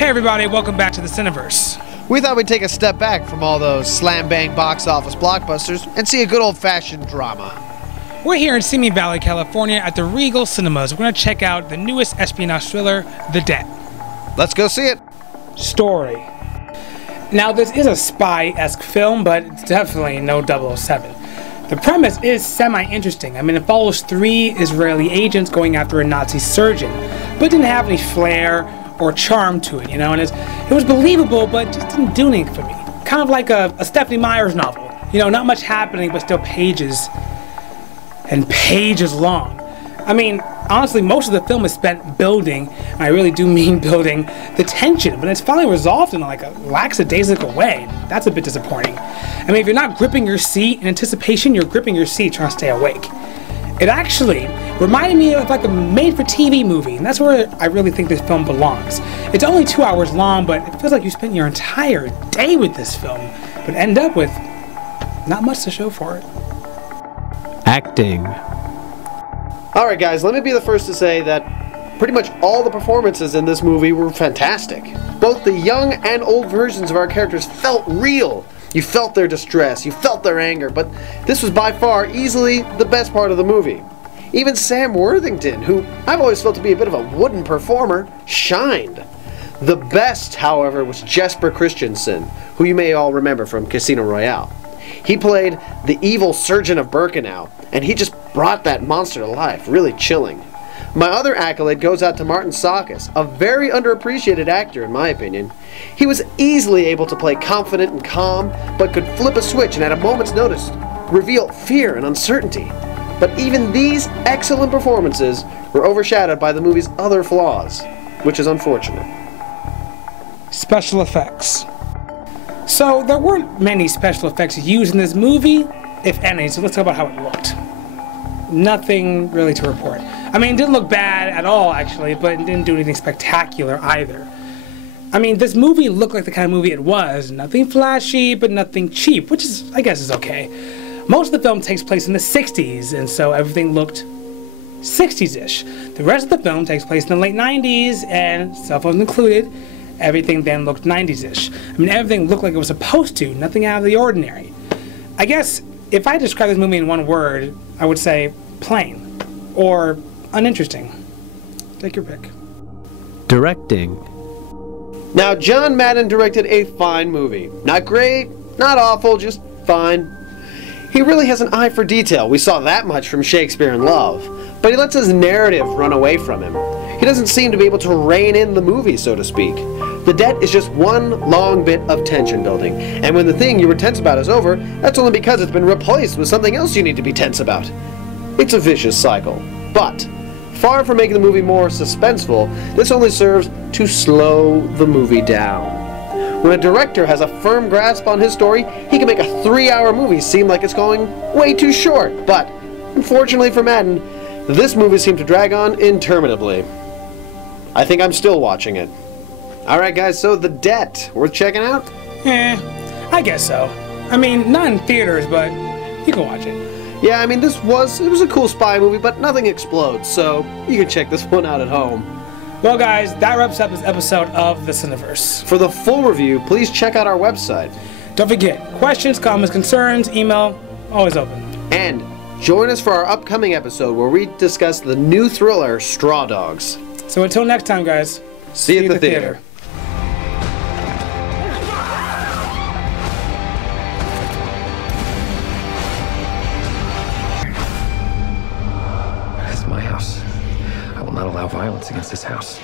Hey everybody, welcome back to the Cineverse. We thought we'd take a step back from all those slam-bang box office blockbusters and see a good old-fashioned drama. We're here in Simi Valley, California at the Regal Cinemas. We're going to check out the newest espionage thriller, The Debt. Let's go see it. Story. Now this is a spy-esque film, but it's definitely no 007. The premise is semi-interesting. I mean, it follows 3 Israeli agents going after a Nazi surgeon, but it didn't have any flair or charm to it, you know, and it was believable, but just didn't do anything for me. Kind of like a Stephanie Meyer's novel. You know, not much happening, but still pages and pages long. I mean, honestly, most of the film is spent building, and I really do mean building, the tension, but it's finally resolved in like a lackadaisical way. That's a bit disappointing. I mean, if you're not gripping your seat in anticipation, you're gripping your seat trying to stay awake. It actually reminded me of like a made-for-TV movie, and that's where I really think this film belongs. It's only 2 hours long, but it feels like you spent your entire day with this film, but end up with not much to show for it. Acting. Alright guys, let me be the first to say that pretty much all the performances in this movie were fantastic. Both the young and old versions of our characters felt real. You felt their distress, you felt their anger, but this was by far easily the best part of the movie. Even Sam Worthington, who I've always felt to be a bit of a wooden performer, shined. The best, however, was Jesper Christensen, who you may all remember from Casino Royale. He played the evil surgeon of Birkenau, and he just brought that monster to life, really chilling. My other accolade goes out to Martin Sarkis, a very underappreciated actor in my opinion. He was easily able to play confident and calm, but could flip a switch and at a moment's notice reveal fear and uncertainty. But even these excellent performances were overshadowed by the movie's other flaws, which is unfortunate. Special effects. So there weren't many special effects used in this movie, if any, so let's talk about how it looked. Nothing really to report. I mean, it didn't look bad at all, actually, but it didn't do anything spectacular either. I mean, this movie looked like the kind of movie it was. Nothing flashy, but nothing cheap, which is, I guess, is okay. Most of the film takes place in the 60s, and so everything looked 60s-ish. The rest of the film takes place in the late 90s, and cell phones included. Everything then looked 90s-ish. I mean, everything looked like it was supposed to, nothing out of the ordinary. I guess, if I describe this movie in one word, I would say plain, or uninteresting. Take your pick. Directing. Now, John Madden directed a fine movie. Not great, not awful, just fine. He really has an eye for detail. We saw that much from Shakespeare in Love. But he lets his narrative run away from him. He doesn't seem to be able to rein in the movie, so to speak. The Debt is just one long bit of tension building, and when the thing you were tense about is over, that's only because it's been replaced with something else you need to be tense about. It's a vicious cycle. But, far from making the movie more suspenseful, this only serves to slow the movie down. When a director has a firm grasp on his story, he can make a 3-hour movie seem like it's going way too short. But, unfortunately for Madden, this movie seemed to drag on interminably. I think I'm still watching it. Alright guys, so The Debt, worth checking out? I guess so. I mean, not in theaters, but you can watch it. Yeah, I mean, it was a cool spy movie, but nothing explodes, so you can check this one out at home. Well guys, that wraps up this episode of The Cineverse. For the full review, please check out our website. Don't forget, questions, comments, concerns, email, always open. And join us for our upcoming episode where we discuss the new thriller, Straw Dogs. So until next time, guys. See you at the theater. This is my house. I will not allow violence against this house.